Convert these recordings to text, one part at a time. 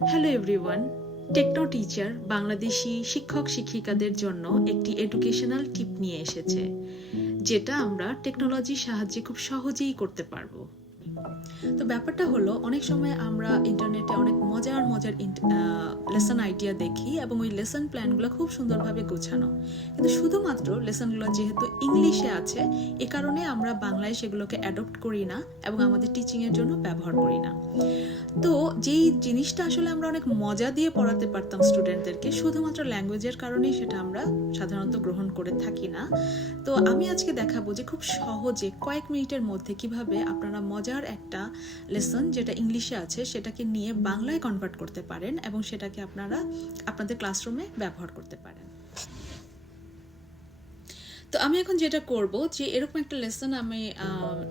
Hello everyone, techno teacher Bangladeshi শিক্ষক শিক্ষিকাদের জন্য একটি এডুকেশনাল টিপ নিয়ে এসেছে, যেটা আমরা টেকনোলজির সাহায্যে খুব সহজেই করতে পারবো। তো ব্যাপারটা হলো, অনেক সময় আমরা ইন্টারনেটে অনেক মজার মজার লেসন আইডিয়া দেখি এবং ওই লেসন প্ল্যানগুলো খুব সুন্দরভাবে গোছানো, কিন্তু শুধুমাত্র লেসনগুলো যেহেতু ইংলিশে আছে, এ কারণে আমরা বাংলায় সেগুলোকে অ্যাডপ্ট করি না এবং আমাদের টিচিংয়ের জন্য ব্যবহার করি না। তো যেই জিনিসটা আসলে আমরা অনেক মজা দিয়ে পড়াতে পারতাম স্টুডেন্টদেরকে, শুধুমাত্র ল্যাঙ্গুয়েজের কারণেই সেটা আমরা সাধারণত গ্রহণ করে থাকি না। তো আমি আজকে দেখাবো যে খুব সহজে কয়েক মিনিটের মধ্যে কিভাবে আপনারা মজার একটা লেসন যেটা ইংলিশে আছে সেটাকে নিয়ে বাংলায় কনভার্ট করতে পারেন এবং সেটাকে আপনারা আপনাদের ক্লাসরুমে ব্যবহার করতে পারেন। তো আমি এখন যেটা করব যে এরকম একটা লেসন আমি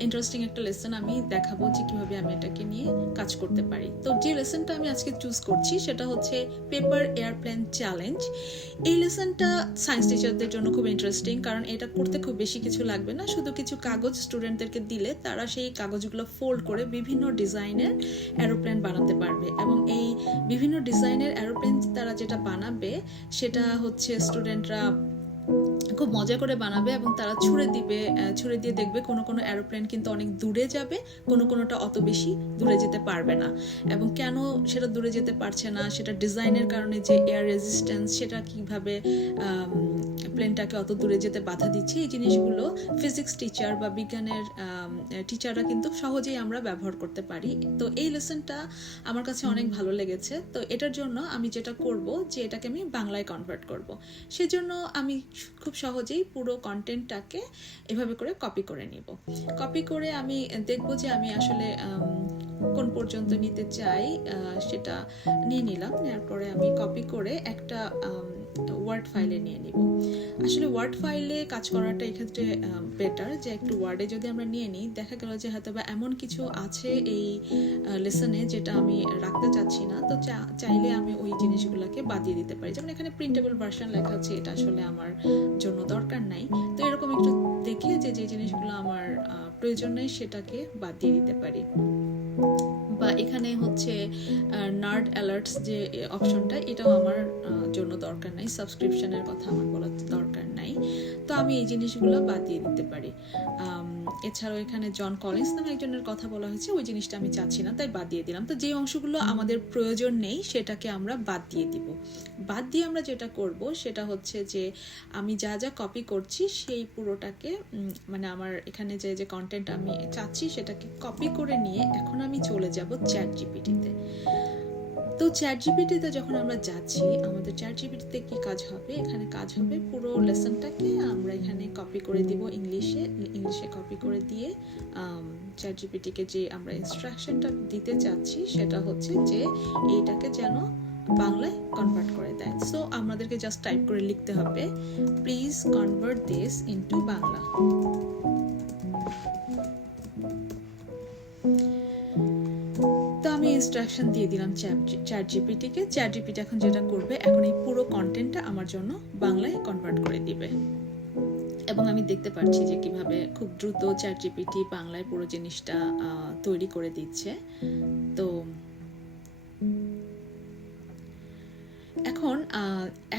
ইন্টারেস্টিং একটা লেসন আমি দেখাবো যে কিভাবে আমি এটাকে নিয়ে কাজ করতে পারি। তো যে লেসনটা আমি আজকে চুজ করছি সেটা হচ্ছে পেপার এয়ারপ্লেন চ্যালেঞ্জ। এই লেসনটা সায়েন্স টিচারদের জন্য খুব ইন্টারেস্টিং, কারণ এটা করতে খুব বেশি কিছু লাগবে না, শুধু কিছু কাগজ স্টুডেন্টদেরকে দিলে তারা সেই কাগজগুলো ফোল্ড করে বিভিন্ন ডিজাইনের এরোপ্লেন বানাতে পারবে এবং এই বিভিন্ন ডিজাইনের এরোপ্লেন তারা যেটা বানাবে সেটা হচ্ছে স্টুডেন্টরা খুব মজা করে বানাবে এবং তারা ছুড়ে দিয়ে দেখবে কোনো কোনো এরোপ্লেন কিন্তু অনেক দূরে যাবে, কোনোটা অত বেশি দূরে যেতে পারবে না। এবং কেন সেটা দূরে যেতে পারছে না, সেটা ডিজাইনের কারণে, যে এয়ার রেজিস্ট্যান্স সেটা কিভাবে প্লেনটাকে অত দূরে যেতে বাধা দিচ্ছে, এই জিনিসগুলো ফিজিক্স টিচার বা বিজ্ঞানের টিচাররা কিন্তু সহজেই আমরা ব্যবহার করতে পারি। তো এই লেসনটা আমার কাছে অনেক ভালো লেগেছে। তো এটার জন্য আমি যেটা করব যে এটাকে আমি বাংলায় কনভার্ট করব। সেজন্য আমি খুব সহজেই পুরো কন্টেন্টটাকে এভাবে করে কপি করে নিব। কপি করে আমি দেখব যে আমি আসলে কোন পর্যন্ত নিতে চাই সেটা নিয়ে নিলাম। নেওয়ার পরে আমি কপি করে একটা ওয়ার্ড ফাইলে নিয়ে নিব। আসলে ওয়ার্ড ফাইলে কাজ করাটা এক্ষেত্রে বেটার, যে একটু ওয়ার্ডে যদি আমরা নিয়ে নিই, দেখা গেল যে হয়তো বা এমন কিছু আছে এই লেসনে যেটা আমি রাখতে চাচ্ছি না, তো চাইলে আমি ওই জিনিসগুলোকে বাদ দিয়ে দিতে পারি। যেমন এখানে প্রিন্টেবল ভার্সন লেখা আছে, এটা আসলে আমার জন্য দরকার নাই। তো এরকম একটু দেখে যে জিনিসগুলো আমার প্রয়োজন নেই সেটাকে বাদ দিয়ে দিতে পারি। বা এখানে হচ্ছে নার্ড অ্যালার্টস যে অপশনটা, এটাও আমার জন্য দরকার নাই, সাবস্ক্রিপশনের কথা আমার বলার দরকার নাই। তো আমি এই জিনিসগুলো বাদ দিয়ে দিতে পারি। এছাড়াও এখানে জন কলিন্স নামে একজনের কথা বলা হয়েছে, ওই জিনিসটা আমি চাচ্ছি না, তাই বাদ দিয়ে দিলাম। তো যে অংশগুলো আমাদের প্রয়োজন নেই সেটাকে আমরা বাদ দিয়ে দিব। বাদ দিয়ে আমরা যেটা করব সেটা হচ্ছে যে আমি যা যা কপি করছি সেই পুরোটাকে মানে আমার এখানে যে কন্টেন্ট আমি চাচ্ছি সেটাকে কপি করে নিয়ে এখন আমি চলে যাব চ্যাট জিপিটিতে। তো চ্যাট জিপিটিতে যখন আমরা যাচ্ছি, আমাদের চ্যাট জিপিটিতে কি কাজ হবে, এখানে কাজ হবে পুরো লেসনটাকে আমরা এখানে কপি করে দিব ইংলিশে কপি করে দিয়ে চ্যাট জিপিটিকে যে আমরা ইনস্ট্রাকশনটা দিতে চাচ্ছি সেটা হচ্ছে যে এইটাকে যেন বাংলায় কনভার্ট করে দেয়। সো আমাদেরকে জাস্ট টাইপ করে লিখতে হবে, please convert this into Bangla. তো আমি ইনস্ট্রাকশন দিয়ে দিলাম চ্যাট জিপিটিকে। চ্যাট জিপিটি এখন যেটা করবে, এখন এই পুরো কন্টেন্টটা আমার জন্য বাংলায় কনভার্ট করে দিবে এবং আমি দেখতে পাচ্ছি যে কিভাবে খুব দ্রুত চ্যাট জিপিটি বাংলায় পুরো জিনিসটা তৈরি করে দিচ্ছে। তো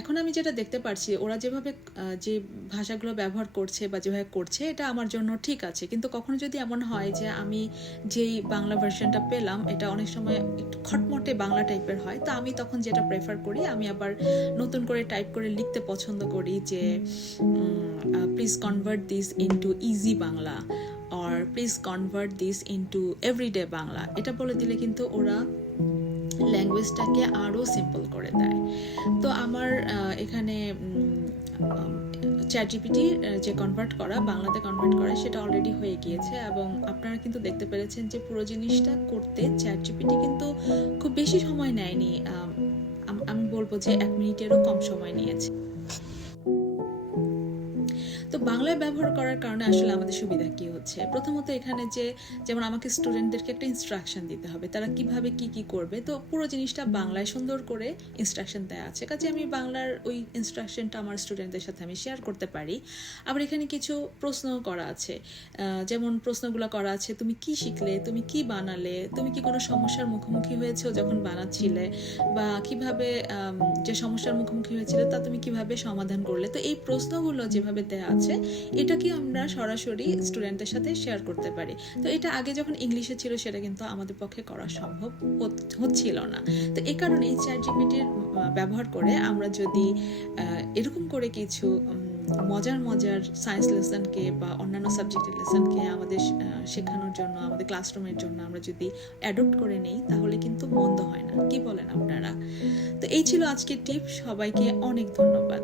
এখন আমি যেটা দেখতে পাচ্ছি, ওরা যেভাবে যে ভাষাগুলো ব্যবহার করছে বা যেভাবে করছে, এটা আমার জন্য ঠিক আছে। কিন্তু কখনো যদি এমন হয় যে আমি যেই বাংলা ভার্সনটা পেলাম এটা অনেক সময় একটু খটমটে বাংলা টাইপের হয়, তো আমি তখন যেটা প্রেফার করি, আমি আবার নতুন করে টাইপ করে লিখতে পছন্দ করি যে please convert this into easy Bangla or please convert this into everyday Bangla. এটা বলে দিলে কিন্তু ওরা ল্যাঙ্গুয়েজটাকে আরও সিম্পল করে দেয়। তো আমার এখানে চ্যাট জিপিটি যে বাংলাতে কনভার্ট করা সেটা অলরেডি হয়ে গিয়েছে এবং আপনারা কিন্তু দেখতে পেরেছেন যে পুরো জিনিসটা করতে চ্যাট জিপিটি কিন্তু খুব বেশি সময় নেয়নি। আমি বলবো যে 1 মিনিটেরও কম সময় নিয়েছে। তো বাংলায় ব্যবহার করার কারণে আসলে আমাদের সুবিধা কি হচ্ছে, প্রথমত এখানে যেমন আমাকে স্টুডেন্টদেরকে একটা ইনস্ট্রাকশন দিতে হবে, তারা কিভাবে কি করবে, তো পুরো জিনিসটা বাংলায় সুন্দর করে ইনস্ট্রাকশন দেওয়া আছে, কাজে আমি বাংলার ওই ইনস্ট্রাকশনটা আমার স্টুডেন্টদের সাথে আমি শেয়ার করতে পারি। আবার এখানে কিছু প্রশ্ন করা আছে, যেমন প্রশ্নগুলো করা আছে, তুমি কি শিখলে, তুমি কি বানালে, তুমি কি কোনো সমস্যার মুখোমুখি হয়েছো যখন বানাচ্ছিলে, বা কিভাবে যে সমস্যার মুখোমুখি হয়েছিল তা তুমি কিভাবে সমাধান করলে। তো এই প্রশ্নগুলো যেভাবে দেওয়া আছে এটা কি আমরা সরাসরি স্টুডেন্টদের সাথে শেয়ার করতে পারি। তো এটা আগে যখন ইংলিশে ছিল সেটা কিন্তু আমাদের পক্ষে করা সম্ভব হচ্ছিল না। তো এই কারণে এই চ্যাটজিপিটির ব্যবহার করে আমরা যদি এরকম করে কিছু মজার সায়েন্স লেসনকে বা অন্যান্য সাবজেক্টের লেসনকে আমাদের শেখানোর জন্য, আমাদের ক্লাসরুমের জন্য আমরা যদি অ্যাডপ্ট করে নেই তাহলে কিন্তু মন্দ হয় না, কি বলেন আপনারা? তো এই ছিল আজকের টিপ, সবাইকে অনেক ধন্যবাদ।